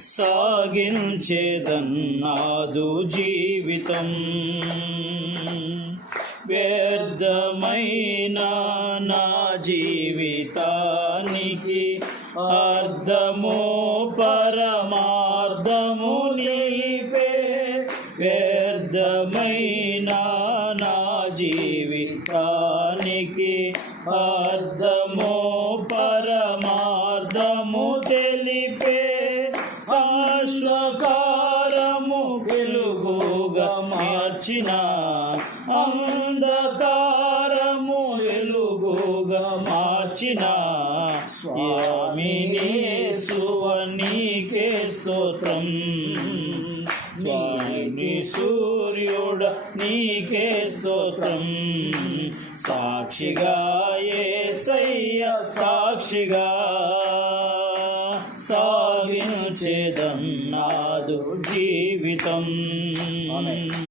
సాగించేదన్నాదు జీవితం. వ్యర్థమైన నా జీవితానికి అర్థము పరమార్థము నీపే. వ్యర్థమైన నా జీవితానికి అర్థము పరమార్థము తెలిపే. శాశ్వకారము వెలుగుగా మార్చిన అంధకారము వెలుగుగా మార్చిన స్వామిని సువనీకే స్తోత్రం. స్వామి సూర్యుడ నీకే స్తోత్రం. సాక్షిగా యేసయ్య సాక్షిగా సాగించేదన్నాదు జీవితం.